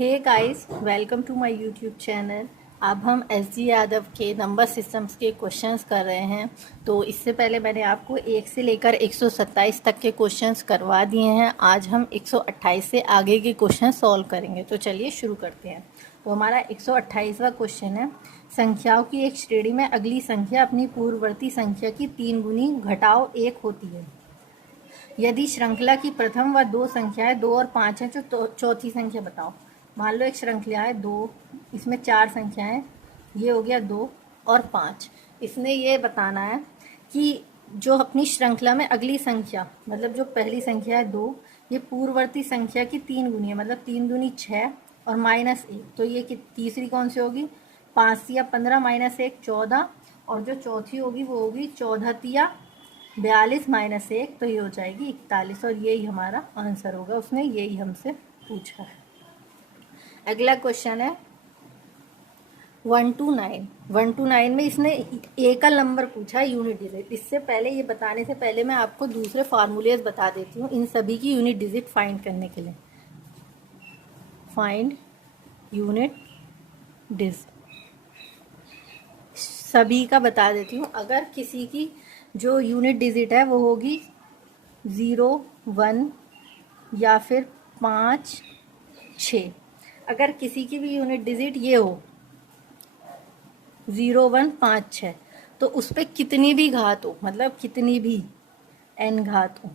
Hey guys, welcome to my YouTube channel. अब हम SG Yadav के नंबर सिस्टम्स के क्वेश्चंस कर रहे हैं। तो इससे पहले मैंने आपको 1 से लेकर 127 तक के क्वेश्चंस करवा दिए हैं। आज हम 128 से आगे के क्वेश्चन सॉल्व करेंगे। तो चलिए शुरू करते हैं। तो हमारा 128वां क्वेश्चन है, संख्याओं की एक श्रेणी में अगली संख्या अपनी पूर्ववर्ती संख्या की 3 गुनी घटाओ 1 होती है। यदि श्रृंखला की प्रथम व 2 संख्याएं 2 और 5 हैं तो चौथी संख्या बताओ। मान लो एक श्रृंखला है 2, इसमें 4 संख्याएं, ये हो गया 2 और 5। इसने ये बताना है कि जो अपनी श्रृंखला में अगली संख्या, मतलब जो पहली संख्या है 2, ये पूर्ववर्ती संख्या की 3 गुनी है, मतलब 3 दूनी 6 और -1। तो ये तीसरी कौन सी होगी? 5 या 15 -1 14, और जो चौथी होगी वो होगी 14 या 42 -1, तो ये हो जाएगी 41। और यही हमारा आंसर होगा, उसने यही हमसे पूछा है। अगला क्वेश्चन है 1 to 9। 1 to 9 में इसने एकल नंबर पूछा है, यूनिट डिजिट। इससे पहले, ये बताने से पहले मैं आपको दूसरे फार्मूलेज बता देती हूँ इन सभी की यूनिट डिजिट फाइंड करने के लिए। फाइंड यूनिट डिजिट सभी का बता देती हूँ। अगर किसी की जो यूनिट डिजिट है वो होगी 0 1 या फिर 5 6। अगर किसी की भी यूनिट डिजिट ये हो 0 1 5 6, तो उस पर कितनी भी घात हो, मतलब कितनी भी n घात हो,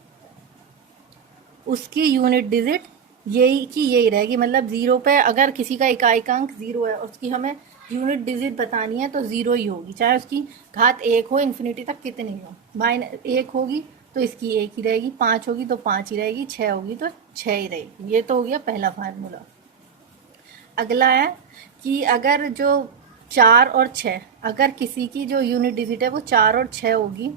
उसकी यूनिट डिजिट यही की यही रहेगी। मतलब 0 पे अगर किसी का इकाइकांक 0 है, उसकी हमें यूनिट डिजिट बतानी है तो 0 ही होगी, चाहे उसकी घात 1 हो, इन्फिनिटी तक कितनी हो। -1 होगी तो इसकी 1 ही रहेगी, 5 होगी तो 5 ही रहेगी, 6 होगी तो 6 ही रहेगी। ये तो हो गया पहला फार्मूला। अगला है कि अगर जो 4 और 6, अगर किसी की जो यूनिट डिजिट है वो 4 और 6 होगी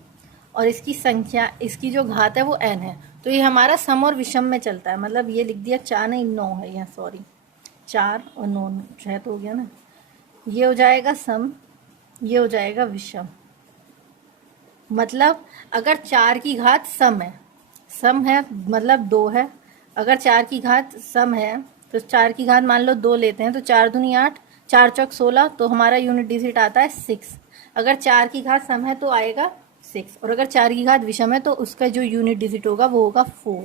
और इसकी संख्या, इसकी जो घात है वो n है, तो ये हमारा सम और विषम में चलता है। मतलब ये लिख दिया 4 नहीं 9 है यहाँ, सॉरी 4 और 9 6 तो हो गया ना। ये हो जाएगा सम, ये हो जाएगा विषम। मतलब अगर 4 की घात सम है मतलब 2 है। अगर 4 की घात सम है तो 4 की घात मान लो 2 लेते हैं तो 4 दूनी 8, 4 चौक 16, तो हमारा यूनिट डिजिट आता है 6। अगर 4 की घात सम है तो आएगा 6, और अगर 4 की घात विषम है तो उसका जो यूनिट डिजिट होगा वो होगा 4।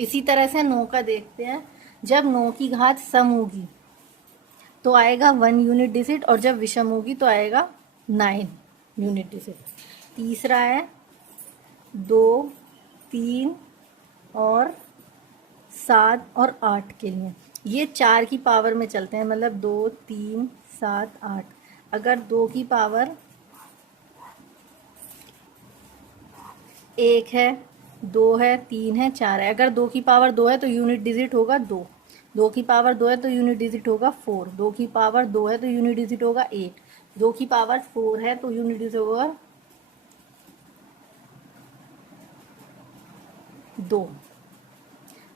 इसी तरह से 9 का देखते हैं। जब 9 की घात सम होगी तो आएगा 1 यूनिट डिजिट, और जब विषम होगी तो आएगा 9 यूनिट डिजिट। तीसरा है 2 3 और 7 और 8 के लिए। ये 4 की पावर में चलते हैं, मतलब 2 3 7 8। अगर 2 की पावर 1 है, 2 है, 3 है, 4 है। अगर 2 की पावर 2 है तो यूनिट डिजिट होगा 2। 2 की पावर 2 है तो यूनिट डिजिट होगा 4। 2 की पावर 2 है तो यूनिट डिजिट होगा 8। 2 की पावर 4 है तो यूनिट डिजिट होगा 2।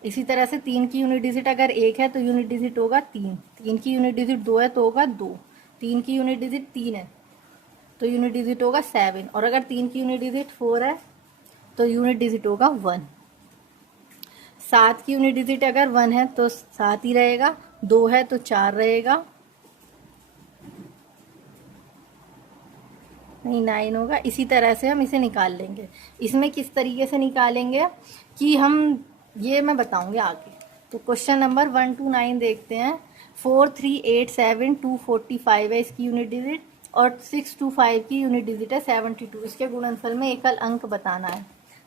इसी तरह से 3 की यूनिट डिजिट अगर 1 है तो यूनिट डिजिट होगा 3। 3 की यूनिट डिजिट 2 है तो होगा 2। 3 की यूनिट डिजिट 3 है तो यूनिट डिजिट होगा 7। और अगर 3 की यूनिट डिजिट 4 है तो यूनिट डिजिट होगा 1। 7 की यूनिट डिजिट अगर 1 है तो 7 ही रहेगा, 2 है तो 4 रहेगा, नहीं 9 होगा। इसी तरह से हम इसे निकाल लेंगे। इसमें किस तरीके से निकालेंगे कि हम, ये मैं बताऊंगी आगे। तो क्वेश्चन नंबर 1 to 9 देखते हैं। 4 3 8 7 2 45 है इसकी यूनिट डिजिट, और 6 2 5 की यूनिट डिजिट है 72। इसके गुणनफल में एकल अंक बताना है।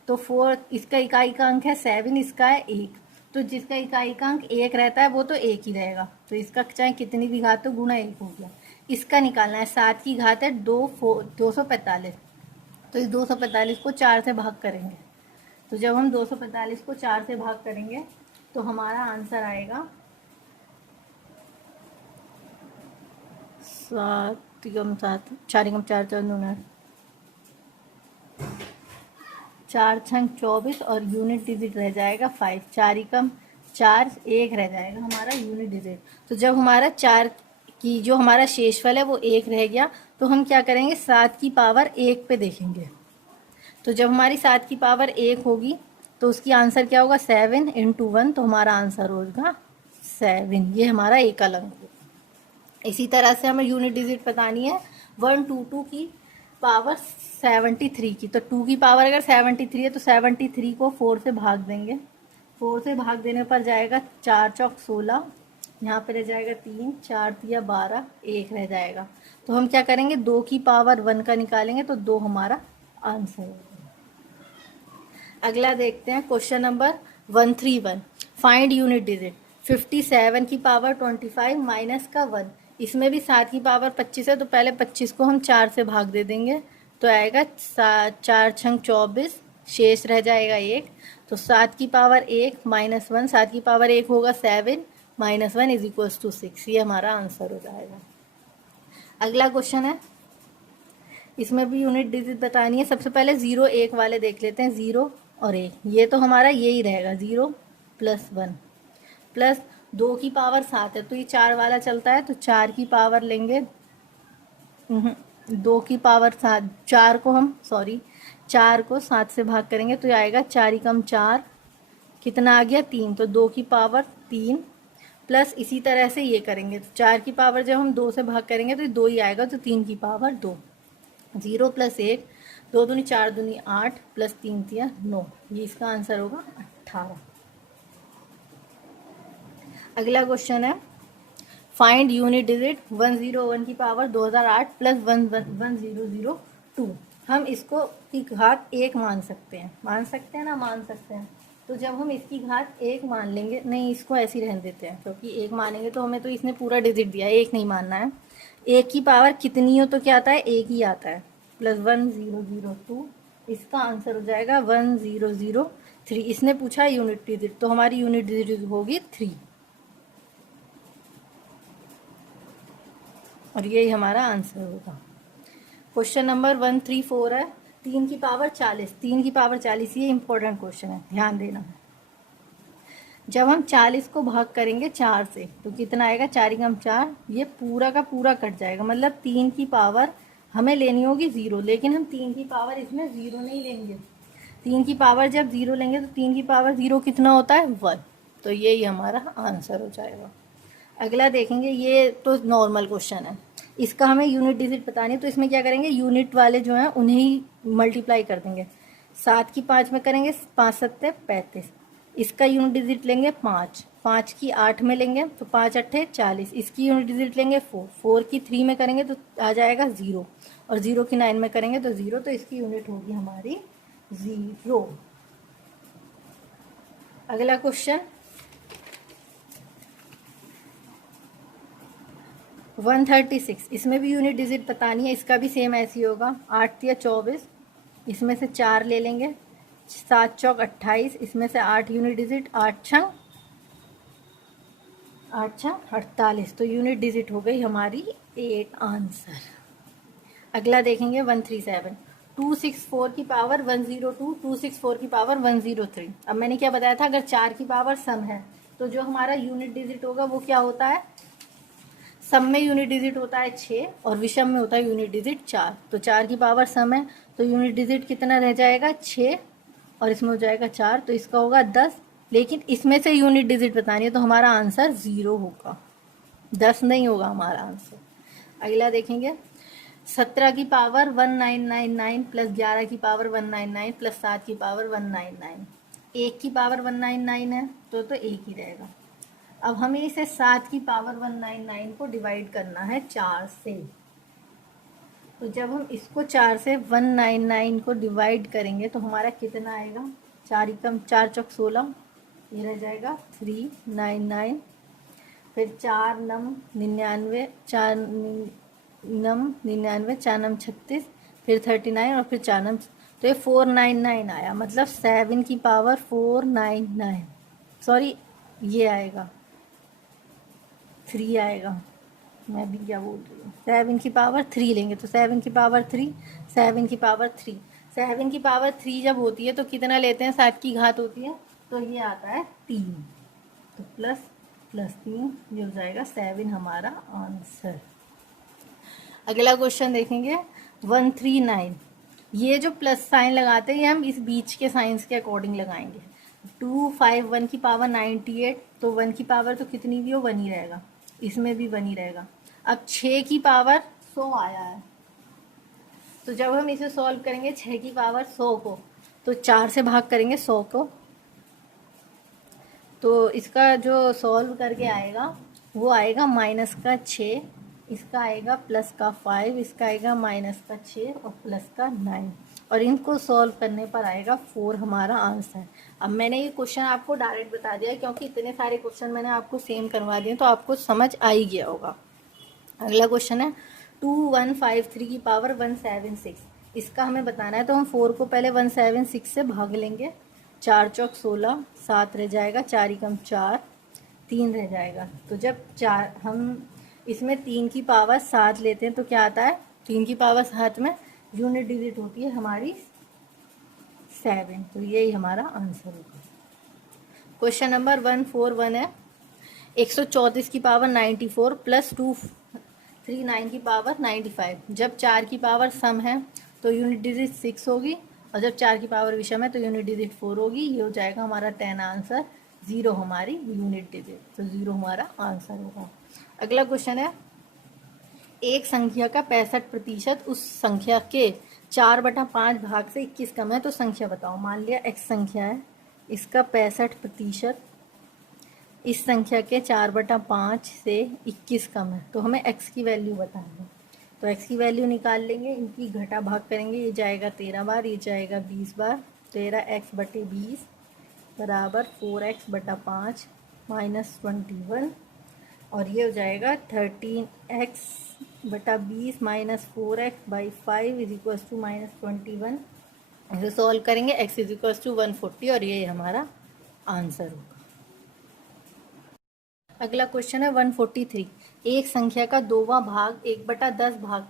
तो 4 इसका इकाई का अंक है 7, इसका है 1। तो जिसका इकाई का अंक 1 रहता है वो तो 1 ही रहेगा, तो इसका चाहे कितनी भी घात हो गुणा 1 हो गया। इसका निकालना है 7 की घात है 245, तो इस 245 को 4 से भाग करेंगे। तो जब हम 245 को 4 से भाग करेंगे तो हमारा आंसर आएगा 7 7 4 4 4 9 4 6 24, और यूनिट डिजिट रह जाएगा 5। 4 एकम 4 1 रह जाएगा हमारा यूनिट डिजिट। तो जब हमारा 4 की जो हमारा शेषफल है वो 1 रह गया, तो हम क्या करेंगे 7 की पावर 1 पे देखेंगे। तो जब हमारी 7 की पावर 1 होगी तो उसकी आंसर क्या होगा 7 × 1, तो हमारा आंसर होगा 7, ये हमारा एकल अंक। इसी तरह से हमें यूनिट डिजिट बतानी है 122 की पावर 73 की। तो 2 की पावर अगर 73 है तो 73 को 4 से भाग देंगे। 4 से भाग देने पर जाएगा 4 चौक 16, यहाँ पे रह जाएगा 3, 4 तिया 12, 1 रह जाएगा। तो हम क्या करेंगे, 2 की पावर 1 का निकालेंगे तो 2 हमारा आंसर होगा। अगला देखते हैं question number 131, find unit digit 57 की पावर 25 माइनस का 1। इसमें भी 7 की पावर 25 है तो पहले 25 को हम 4 से भाग दे देंगे तो आएगा 4 छंग 24, शेष रह जाएगा 1। तो 7 की पावर 1 माइनस 1, 7 की पावर 1 होगा 7 माइनस 1 इज इक्वल्स टू 6, ये हमारा आंसर हो जाएगा। अगला क्वेश्चन है, इसमें भी यूनिट डिजिट बतानी है। सबसे पहले 0 1 वाले देख लेते हैं, 0 और 1, ये तो हमारा यही रहेगा 0 प्लस 1 प्लस 2 की पावर 7 है तो ये 4 वाला चलता है तो 4 की पावर लेंगे, 2 की पावर 7, 4 को हम 7 से भाग करेंगे तो ये आएगा 4 कम 4, कितना आ गया 3, तो 2 की पावर 3 प्लस इसी तरह से ये करेंगे तो 4 की पावर जब हम 2 से भाग करेंगे तो 2 ही आएगा तो 3 की पावर 2, 0 प्लस 1, 2 दूनी 4 दूनी 8 प्लस 3 तिया 9, ये इसका आंसर होगा 18। अगला क्वेश्चन है, फाइंड यूनिट डिजिट 101 की पावर 2008 प्लस 1002। हम इसको की घात 1 मान सकते हैं, मान सकते हैं। तो जब हम इसकी घात 1 मान लेंगे, नहीं इसको ऐसे ही रहने देते हैं क्योंकि 1 मानेंगे तो हमें तो इसने पूरा डिजिट दिया है, 1 नहीं मानना है। 1 की पावर कितनी हो तो क्या आता है, 1 ही आता है, प्लस 1002, इसका आंसर हो जाएगा 1003। इसने पूछा यूनिट डिजिट तो हमारी यूनिट डिजिट होगी 3 और यही हमारा आंसर होगा। क्वेश्चन नंबर 134 है, 3 की पावर 40, 3 की पावर 40, ये इंपॉर्टेंट क्वेश्चन है, ध्यान देना। जब हम 40 को भाग करेंगे 4 से तो कितना आएगा, 4 कम 4, ये पूरा का पूरा कट जाएगा। मतलब 3 की पावर हमें लेनी होगी 0, लेकिन हम 3 की पावर इसमें 0 नहीं लेंगे। 3 की पावर जब 0 लेंगे तो 3 की पावर 0 कितना होता है, 1, तो यही हमारा आंसर हो जाएगा। अगला देखेंगे, ये तो नॉर्मल क्वेश्चन है, इसका हमें यूनिट डिजिट बतानी है। तो इसमें क्या करेंगे, यूनिट वाले जो हैं उन्हें ही मल्टीप्लाई कर देंगे। 7 की 5 में करेंगे 5 7 35, इसका यूनिट डिजिट लेंगे 5, 5 की 8 में लेंगे तो 5 8 40, इसकी यूनिट डिजिट लेंगे 4, 4 की 3 में करेंगे तो आ जाएगा 0 और 0 की 9 में करेंगे तो 0, तो इसकी यूनिट होगी हमारी 0। अगला क्वेश्चन 136, इसमें भी यूनिट डिजिट बतानी है। इसका भी सेम ऐसे ही होगा, 8 या 24, इसमें से 4 ले लेंगे, 7 चौक 28, इसमें से 8 यूनिट डिजिट, 8 छंग 48, तो यूनिट डिजिट हो गई हमारी 8 आंसर। अगला देखेंगे 137, 264 की पावर 102, 264 की पावर 103। अब मैंने क्या बताया था, अगर 4 की पावर सम है तो जो हमारा यूनिट डिजिट होगा वो क्या होता है, सम में यूनिट डिजिट होता है 6 और विषम में होता है यूनिट डिजिट 4। तो 4 की पावर सम है तो यूनिट डिजिट कितना रह जाएगा, 6 और इसमें हो जाएगा 4, तो इसका होगा 10। लेकिन इसमें से यूनिट डिजिट बतानी है तो हमारा आंसर 0 होगा, 10 नहीं होगा हमारा आंसर। अगला देखेंगे, 17 की पावर 1999 प्लस 11 की पावर 199 प्लस 7 की पावर 199, 1 की पावर 199 है तो 1 ही रहेगा। अब हमें इसे 7 की पावर 199 को डिवाइड करना है 4 से। तो जब हम इसको 4 से 199 को डिवाइड करेंगे तो हमारा कितना आएगा, 4 कम 4 चौक 16, ये रह जाएगा 399, फिर 4 नम 99, 4 नम 99, 4 नम 36, फिर 39 और फिर 4 नम, तो ये 499 आया। मतलब 7 की पावर 499, सॉरी ये आएगा 3 आएगा, मैं भी क्या बोल रही हूँ, 7 की पावर 3 लेंगे तो 7 की पावर 3, 7 की पावर 3, 7 की पावर 3 जब होती है तो कितना लेते हैं, 7 की घात होती है तो ये आता है 3, तो प्लस 3 ये हो जाएगा 7 हमारा आंसर। अगला क्वेश्चन देखेंगे 139, ये जो प्लस साइन लगाते हैं ये हम इस बीच के साइंस के अकॉर्डिंग लगाएंगे। 1 की पावर 98, तो 1 की पावर तो कितनी भी हो 1 ही रहेगा, इसमें भी 1 ही रहेगा। अब 6 की पावर 100 आया है, तो जब हम इसे सॉल्व करेंगे 6 की पावर 100 को, तो 4 से भाग करेंगे 100 को, तो इसका जो सॉल्व करके आएगा वो आएगा माइनस का 6, इसका आएगा प्लस का 5, इसका आएगा माइनस का 6 और प्लस का 9, और इनको सॉल्व करने पर आएगा 4 हमारा आंसर। अब मैंने ये क्वेश्चन आपको डायरेक्ट बता दिया क्योंकि इतने सारे क्वेश्चन मैंने आपको सेम करवा दिए, तो आपको समझ आ ही गया होगा। अगला क्वेश्चन है 2153 की पावर 176, इसका हमें बताना है। तो हम 4 को पहले 176 से भाग लेंगे, 4 चौक 16, 7 रह जाएगा, 4 एकम 4, 3 रह जाएगा। तो जब हम इसमें 3 की पावर 7 लेते हैं तो क्या आता है, 3 की पावर 7 में यूनिट डिजिट होती है हमारी 7, तो यही हमारा आंसर होगा। क्वेश्चन नंबर 141 है 134 की पावर 94 प्लस 239 की पावर 95, जब 4 की पावर सम है तो यूनिट डिजिट 6 होगी, और जब 4 की पावर विषम है तो यूनिट डिजिट 4 होगी। ये हो जाएगा हमारा 10 आंसर, 0 हमारी यूनिट डिजिट, तो 0 हमारा आंसर होगा। अगला क्वेश्चन है एक संख्या का 65% उस संख्या के 4/5 भाग से 21 कम है, तो संख्या बताओ। मान लिया x संख्या है, इसका 65% इस संख्या के 4/5 से 21 कम है, तो हमें x की वैल्यू बतानी है। तो x की वैल्यू निकाल लेंगे, इनकी घटा भाग करेंगे, ये जाएगा 13 बार, ये जाएगा 20 बार, 13x/20 बराबर 4x/5 माइनस 21, और ये हो जाएगा 13x/20 minus 4x/5 is equals to minus 21। ऐसे सॉल्व करेंगे, x इज इक्वल्स टू 140, और ये हमारा आंसर होगा। अगला क्वेश्चन है 143, एक संख्या का 2वां भाग 1/10 भाग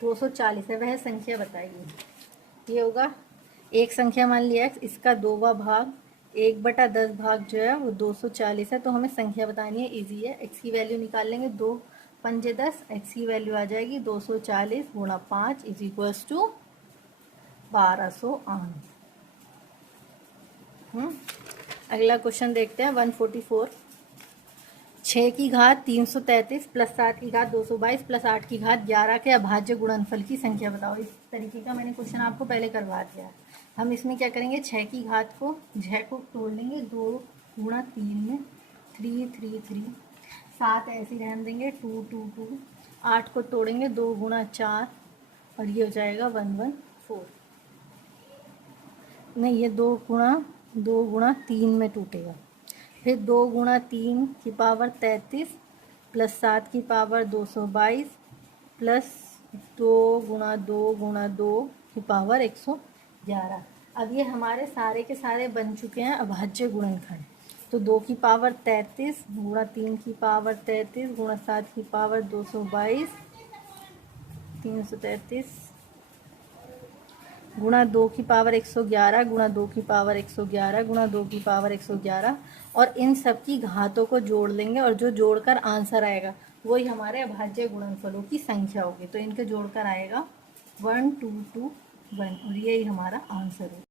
240 है, वह संख्या बताइए। ये होगा एक संख्या मान लिया x, इसका 2वां भाग 1/10 भाग जो है वो 240 है, तो हमें संख्या बतानी है, इजी है। x की वैल्यू निकाल लेंगे, 2 पंजे 10, x की वैल्यू आ जाएगी 240 गुणा 5 इज इक्वल्स टू 1208। अगला क्वेश्चन देखते हैं 144, 6 की घात 333 प्लस 7 की घात 222 प्लस 8 की घात 11 के अभाज्य गुणनफल की संख्या बताओ। इस तरीके का मैंने क्वेश्चन आपको पहले करवा दिया है। हम इसमें क्या करेंगे, 6 की घात को तोड़ लेंगे, 2 गुणा 3 में 3 3 3, 7 ऐसे रहने देंगे, 2 2 2, 8 को तोड़ेंगे, 2 गुणा 4, और ये हो जाएगा 114, नहीं ये 2 गुणा 3 में टूटेगा, फिर 2 गुणा 3 की पावर 33 प्लस 7 की पावर 222 प्लस 2 गुणा 2 गुणा 2 की पावर 111। अब ये हमारे सारे के सारे बन चुके हैं अभाज्य गुणनखंड। तो 2 की पावर 33 गुणा 3 की पावर 33 गुणा 7 की पावर 222, 333 गुणा 2 की पावर 111 गुणा 2 की पावर 111 गुणा 2 की पावर 111, और इन सब की घातों को जोड़ लेंगे, और जो जोड़कर आंसर आएगा वही हमारे अभाज्य गुणनफलों की संख्या होगी। तो इनके जोड़कर आएगा 1221, और यही हमारा आंसर होगा।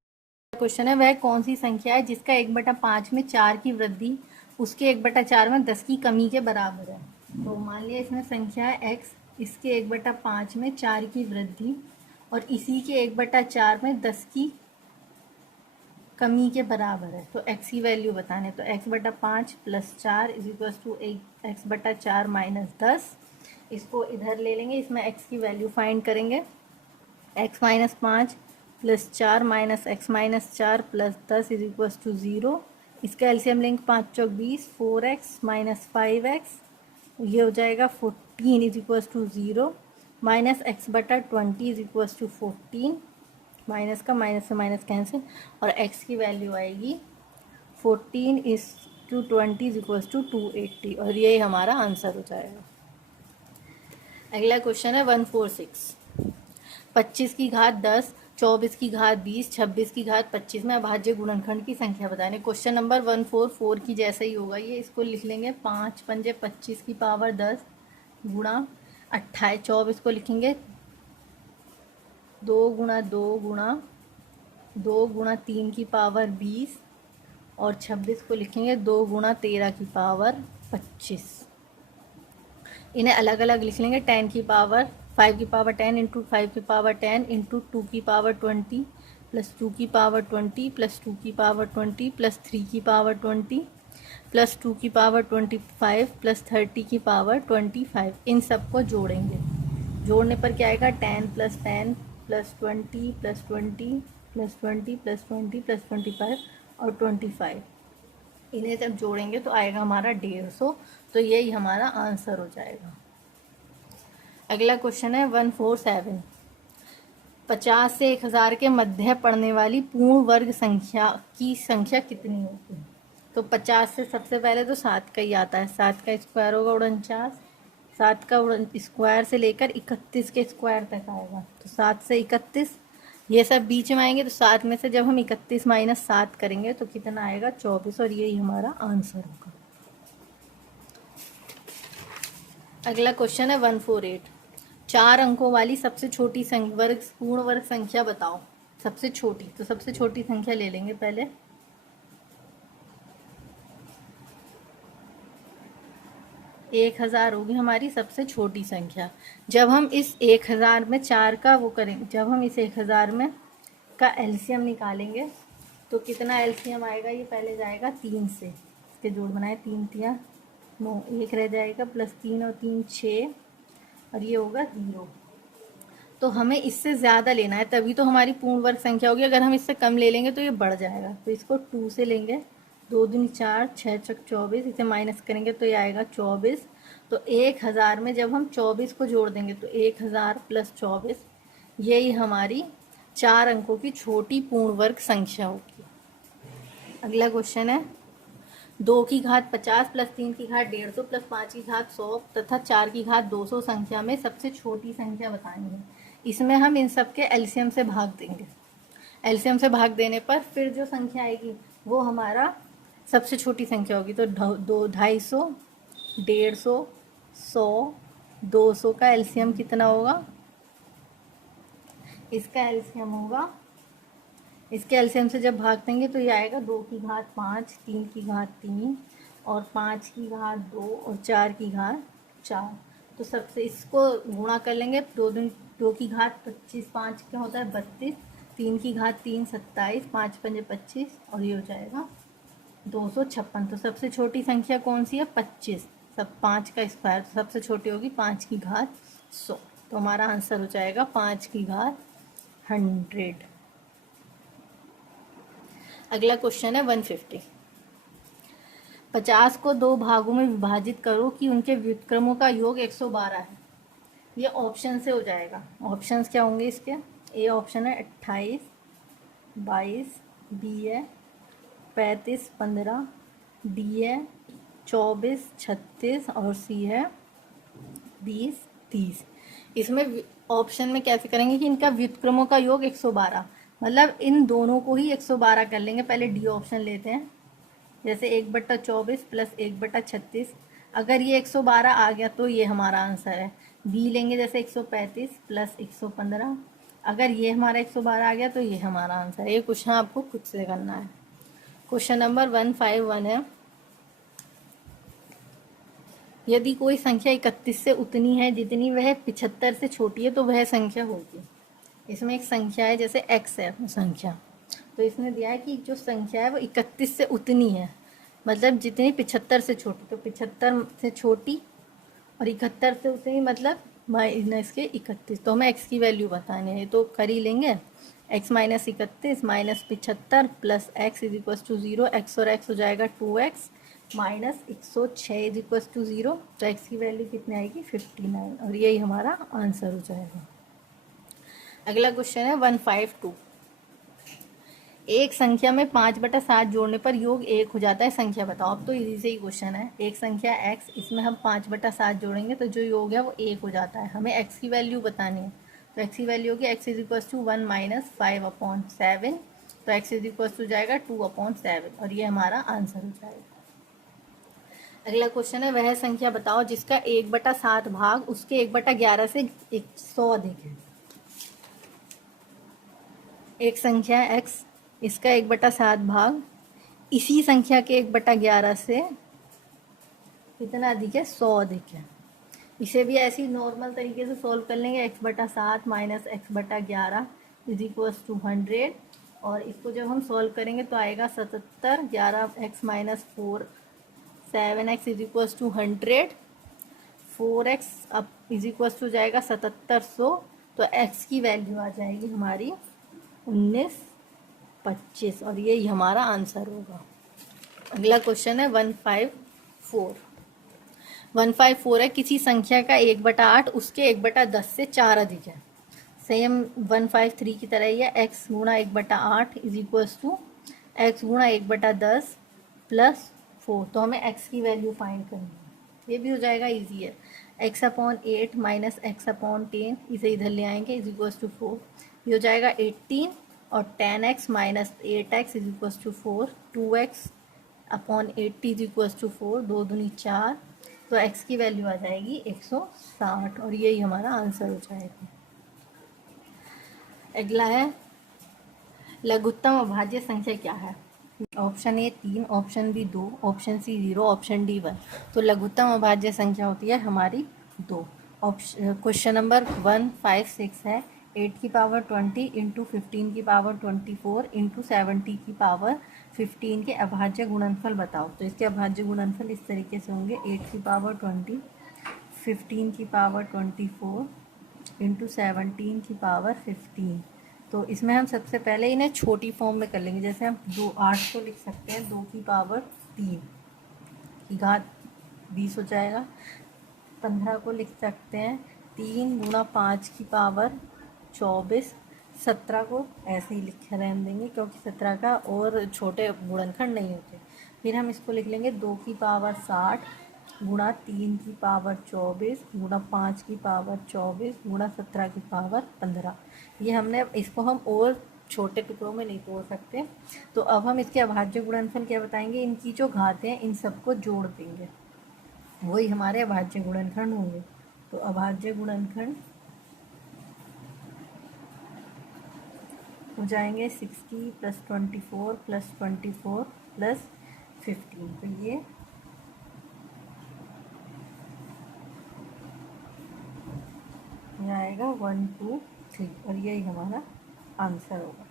क्वेश्चन है वह कौन सी संख्या है जिसका 1/5 में 4 की वृद्धि उसके 1/4 में 10 की कमी के बराबर है। तो मान लिया इसमें संख्या है x, इसके 1/5 में 4 की वृद्धि और इसी के 1/4 में 10 की कमी के बराबर है। तो x की वैल्यू बताने, तो x/5 plus 4 is equal to x/4 minus 10। इसको इधर ले लेंगे, इसमें x की वैल्यू फाइंड करेंगे, x minus 5 plus 4 minus x minus 4 plus 10 is equal to 0। इसका एलसीएम लेंगे, 5 चौक 20, 4x माइनस 5x, ये हो जाएगा 14 is equal to 0, minus x/20 is equal to 14, minus का माइनस से माइनस कैंसिल, और x की वैल्यू आएगी 14 is to 20 is equal to 280, और ये हमारा आंसर हो जाएगा। अगला क्वेश्चन है 146, 25 की घात 10, 24 की घात 20, 26 की घात 25 में अभाज्य गुणनखंड की संख्या बताने। क्वेश्चन नंबर 144 की जैसा ही होगा ये, इसको लिख लेंगे 5 पंजे 25 की पावर 10 गुणा 28, 24 को लिखेंगे 2 गुणा 2 गुणा 2 गुणा 3 की पावर 20 और 26 को लिखेंगे 2 गुणा 13 की पावर 25। इन्हें अलग अलग लिख लेंगे 10 की पावर 5 की पावर 10 इंटू 5 की पावर 10 इंटू 2 की पावर 20 प्लस 2 की पावर 20 प्लस 2 की पावर 20 प्लस 3 की पावर 20 प्लस 2 की पावर 25 प्लस 30 की पावर 25। इन सबको जोड़ेंगे। जोड़ने पर क्या आएगा 10 plus 10 plus 20 plus 20 plus 20 plus 20 plus 25 और 25। इन्हें जब जोड़ेंगे तो आएगा हमारा 150। तो यही हमारा आंसर हो जाएगा। अगला क्वेश्चन है 147। 50 से 1000 के मध्य पड़ने वाली पूर्ण वर्ग संख्या की संख्या कितनी होती है? तो 50 से सबसे पहले तो 7 का ही आता है। 7 का स्क्वायर होगा 49। 7 का स्क्वायर से लेकर 31 के स्क्वायर तक आएगा। तो 7 से 31 ये सब बीच में आएंगे। तो 7 में से जब हम 31 माइनस 7 करेंगे तो कितना आएगा 24 और यही हमारा आंसर होगा। अगला क्वेश्चन है 148। 4 अंकों वाली सबसे छोटी पूर्ण वर्ग संख्या बताओ। सबसे छोटी, तो सबसे छोटी संख्या ले लेंगे पहले। एक 1000 होगी हमारी सबसे छोटी संख्या। जब हम इस 1000 में 4 का वो करेंगे, जब हम इस 1000 में का एलसीएम निकालेंगे तो कितना एलसीएम आएगा? ये पहले जाएगा 3 से, इसके जोड़ बनाए 3 तिया 9, 1 रह जाएगा प्लस 3 और 3 6 और ये होगा 0। तो हमें इससे ज़्यादा लेना है तभी तो हमारी पूर्ण वर्ग संख्या होगी। अगर हम इससे कम ले लेंगे तो ये बढ़ जाएगा। तो इसको 2 से लेंगे। 2 दूनी 4, 6 छक 24, इसे माइनस करेंगे तो ये आएगा 24। तो 1000 में जब हम 24 को जोड़ देंगे तो 1000 प्लस 24 यही हमारी 4 अंकों की छोटी पूर्ण वर्ग संख्या होगी। अगला क्वेश्चन है 2 की घात 50 प्लस 3 की घात 150 प्लस 5 की घात 100 तथा 4 की घात 200 संख्या में सबसे छोटी संख्या बताएंगे। इसमें हम इन सब के एलसीएम से भाग देंगे। एलसीएम से भाग देने पर फिर जो संख्या आएगी वो हमारा सबसे छोटी संख्या होगी। तो 250, 150, 100, 200 का एलसीएम कितना होगा? इसका एलसीएम होगा, इसके एलसीएम से जब भाग देंगे तो ये आएगा 2 की घात 5, 3 की घात 3 और 5 की घात 2 और 4 की घात 4। तो सबसे इसको गुणा कर लेंगे। 2 की घात 25, 5 क्या होता है 32, 3 की घात 3 27, 5 पंजे 25 और ये हो जाएगा 256। तो सबसे छोटी संख्या कौन सी है? 25। सब 5 का स्क्वायर, तो सबसे छोटी होगी 5 की घात 100। तो हमारा आंसर हो जाएगा 5 की घात 100। अगला क्वेश्चन है 150। 50 को 2 भागों में विभाजित करो कि उनके व्युत्क्रमों का योग 112 है। ये ऑप्शन से हो जाएगा। ऑप्शंस क्या होंगे इसके? ए ऑप्शन है 28, 22, बी है 35, 15, डी है 24, 36 और सी है 20, 30। इसमें ऑप्शन में कैसे करेंगे कि इनका व्युत्क्रमों का योग 112, मतलब इन दोनों को ही 112 कर लेंगे। पहले डी ऑप्शन लेते हैं। जैसे 1/24 प्लस 1/36, अगर ये 112 आ गया तो ये हमारा आंसर है। बी लेंगे जैसे 135 प्लस 115, अगर ये हमारा 112 आ गया तो ये हमारा आंसर है। ये क्वेश्चन आपको खुद से करना है। क्वेश्चन नंबर 151 है, यदि कोई संख्या 31 से उतनी है जितनी वह 75 से छोटी है तो वह संख्या होगी। इसमें एक संख्या है जैसे x है संख्या, तो इसने दिया है कि जो संख्या है वो 31 से उतनी है, मतलब जितनी 75 से छोटी। तो 75 से छोटी और 71 से उतनी मतलब माइनस के 31। तो हमें x की वैल्यू बतानी है, तो कर ही लेंगे। x minus 31 minus 75 plus x is equal to 0। x और x हो जाएगा 2x minus 106 is equal to 0। तो x की वैल्यू कितनी आएगी 59 और यही हमारा आंसर हो जाएगा। अगला क्वेश्चन है 152। एक संख्या में 5/7 जोड़ने पर योग 1 हो जाता है, संख्या बताओ। अब तो इजी से ही क्वेश्चन है। एक संख्या x, इसमें हम 5/7 जोड़ेंगे तो जो योग है वो 1 हो जाता है। हमें x की वैल्यू बतानी है, तो x की वैल्यू होगी x is equal to 1 minus 5/7। तो x इज इक्वल टू जाएगा 2/7 और ये हमारा आंसर हो जाएगा। अगला क्वेश्चन है, वह संख्या बताओ जिसका 1/7 भाग उसके 1/11 से 100 अधिक है। एक संख्या x, इसका 1/7 भाग इसी संख्या के 1/11 से कितना अधिक है, 100 अधिक है। इसे भी ऐसी नॉर्मल तरीके से सॉल्व कर लेंगे, x/7 minus x/11 is equal to 100। और इसको जब हम सॉल्व करेंगे तो आएगा 77, 11x minus 4 7x is equal to 100, 4x अब इज इक्वल टू जाएगा 7700। तो x की वैल्यू आ जाएगी हमारी 1925 और यही हमारा आंसर होगा। अगला क्वेश्चन है 154। 154 है, किसी संख्या का 1/8 उसके 1/10 से 4 अधिक है। सेम 153 की तरह ही है, x गुणा 1/8 इज इक्वल टू x गुणा 1/10 प्लस 4। तो हमें x की वैल्यू फाइंड करनी है, ये भी हो जाएगा, इजी है। x/8 माइनस x/10 इसे इधर ले आएंगे इज इक्वल टू 4, ये हो जाएगा 18 और 10x minus 8x is equal to 4, 2x/80 is equal to 4, 2 दूनी 4। तो x की वैल्यू आ जाएगी 160 और यही हमारा आंसर हो जाएगा। अगला है लघुत्तम अभाज्य संख्या क्या है। Option A 3, option B 2, option C 0, option D 1। तो लघुत्तम अभाज्य संख्या होती है हमारी 2। क्वेश्चन नंबर 156 है, 8 की पावर 20 इंटू 15 की पावर 24 इंटू 70 की पावर 15 के अभाज्य गुणनफल बताओ। तो इसके अभाज्य गुणनफल इस तरीके से होंगे, 8 की पावर 20, 15 की पावर 24 इंटू 17 की पावर 15। तो इसमें हम सबसे पहले इन्हें छोटी फॉर्म में कर लेंगे, जैसे हम 8 को लिख सकते हैं 2 की पावर 3 की घात 20 हो जाएगा। 15 को लिख सकते हैं 3 गुणा 5 की पावर 24। 17 को ऐसे ही लिखे रहने देंगे क्योंकि 17 का और छोटे गुणनखंड नहीं होते। फिर हम इसको लिख लेंगे 2 की पावर 60 गुणा 3 की पावर 24 गुणा 5 की पावर 24 गुणा 17 की पावर 15। ये हमने, इसको हम और छोटे टुकड़ों में नहीं तोड़ सकते। तो अब हम इसके अभाज्य गुणनफल क्या बताएंगे, इनकी जो घातें हैं इन सबको जोड़ देंगे, वही हमारे अभाज्य गुणनखंड होंगे। तो अभाज्य गुणनखंड हो जाएंगे 60 प्लस 24 प्लस 24 प्लस 15। तो ये आएगा 1 2 3 और यही हमारा आंसर होगा।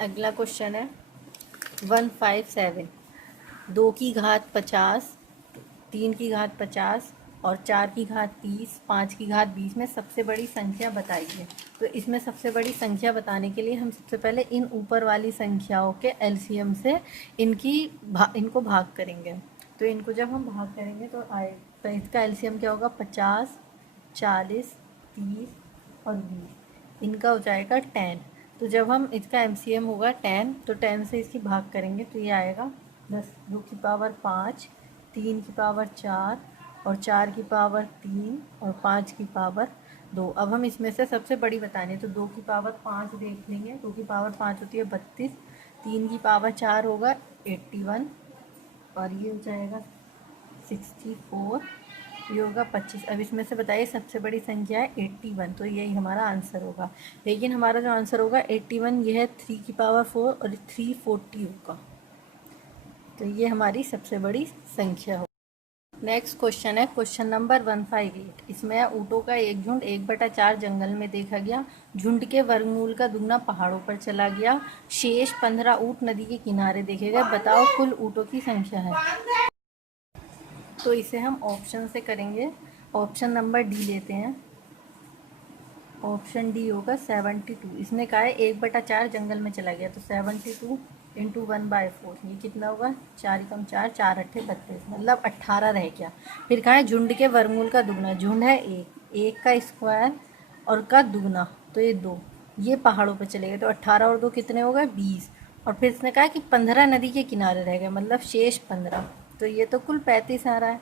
अगला क्वेश्चन है 157। 2 की घात 50, 3 की घात 50 और 4 की घात 30, 5 की घात 20 में सबसे बड़ी संख्या बताइए। तो इसमें सबसे बड़ी संख्या बताने के लिए हम सबसे पहले इन ऊपर वाली संख्याओं के एलसीएम से इनको भाग करेंगे। तो इनको जब हम भाग करेंगे तो इसका एलसीएम क्या होगा, 50, 40, 30 और 20। इनका हो जाएगा 10। तो जब हम इसका एमसीएम होगा 10, तो 10 से इसकी भाग करेंगे तो ये आएगा 10, 2 की पावर 5, 3 की पावर 4 और 4 की पावर 3 और 5 की पावर 2। अब हम इसमें से सबसे बड़ी बतानी है, तो 2 की पावर 5 देख लेंगे। 2 की पावर 5 होती है 32, 3 की पावर 4 होगा 81 और ये हो जाएगा 64, ये होगा 25। अब इसमें से बताइए सबसे बड़ी संख्या है 81, तो यही हमारा आंसर होगा। लेकिन हमारा जो आंसर होगा 81 ये है 3 की पावर 4 और 340 होगा। तो ये हमारी सबसे बड़ी संख्या होगी। नेक्स्ट क्वेश्चन है क्वेश्चन नंबर 158। इसमें ऊँटों का एक झुंड 1/4 जंगल में देखा गया। झुंड के वर्गमूल का दुगना पहाड़ों पर चला गया। शेष 15 ऊँट नदी के किनारे देखे गए। बताओ कुल ऊँटों की संख्या है। तो इसे हम ऑप्शन से करेंगे। ऑप्शन नंबर डी लेते हैं। ऑप्शन डी होगा 72। इसने कहा है 1/4 जंगल में चला गया, तो 72 इंटू 1/4 ये कितना होगा, 4 कम 4, 4 अट्ठे 32, मतलब 18 रह गया। फिर कहा है झुंड के वर्गमूल का दुगना। झुंड है एक का स्क्वायर और का दुगना, तो ये 2। ये पहाड़ों पर चले गए, तो 18 और 2 कितने हो गए 20। और फिर इसने कहा कि 15 नदी के किनारे रह गए, मतलब शेष 15। तो ये तो कुल 35 आ रहा है।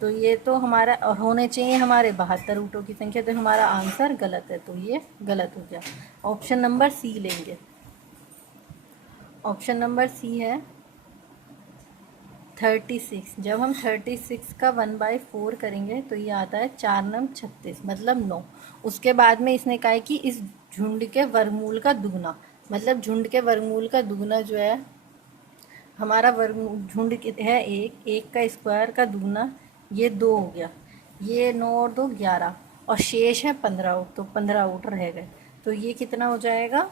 तो ये तो हमारा, और होने चाहिए हमारे 72 ऊँटों की संख्या, तो हमारा आंसर गलत है, तो ये गलत हो गया। ऑप्शन नंबर सी लेंगे। ऑप्शन नंबर सी है 36। जब हम 36 का 1/4 करेंगे तो ये आता है 4 नम 36, मतलब 9। उसके बाद में इसने कहा है कि इस झुंड के वर्गमूल का दुगना, मतलब झुंड के वर्गमूल का दुगना जो है हमारा वर्गमूल है एक, एक का स्क्वायर का दूना, ये 2 हो गया, ये 9 और 2 11, और शेष है 15 आउट, तो 15 आउट रह गए। तो ये कितना हो जाएगा,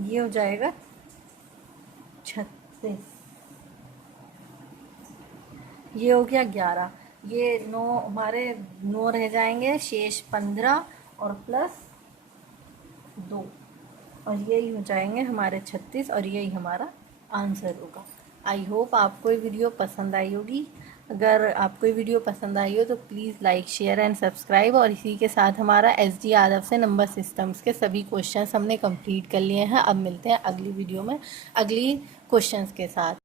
ये हो जाएगा 36, ये हो गया 11, ये 9 हमारे 9 रह जाएंगे, शेष 15 और प्लस 2, और यही हो जाएंगे हमारे 36, और यही हमारा आंसर होगा। आई होप आपको ये वीडियो पसंद आई होगी। अगर आपको ये वीडियो पसंद आई हो तो please like, share and subscribe. और इसी के साथ हमारा एसडी यादव से नंबर सिस्टम्स के सभी क्वेश्चंस हमने कंप्लीट कर लिए हैं। अब मिलते हैं अगली वीडियो में अगली क्वेश्चंस के साथ।